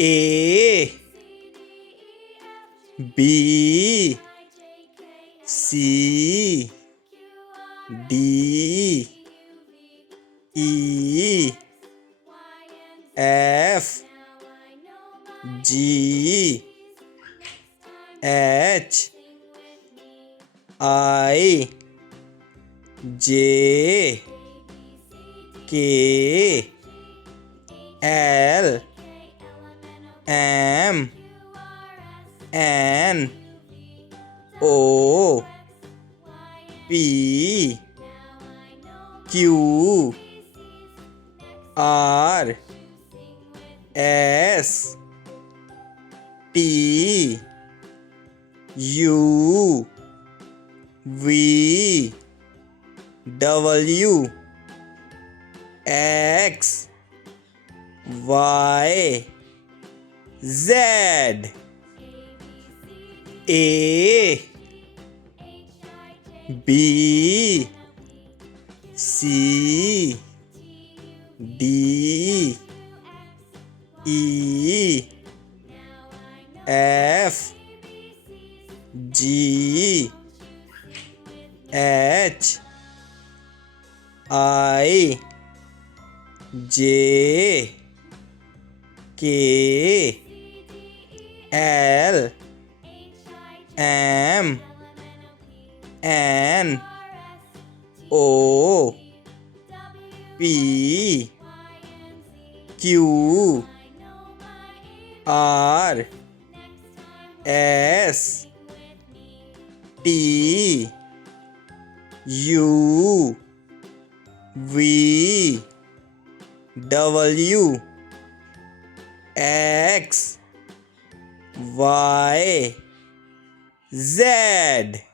A B C D E F G H I J K L M N O P Q R S T U V W X Y Z. A B C D E F G H I J K L M N O P Q R S T U V W X Y Z.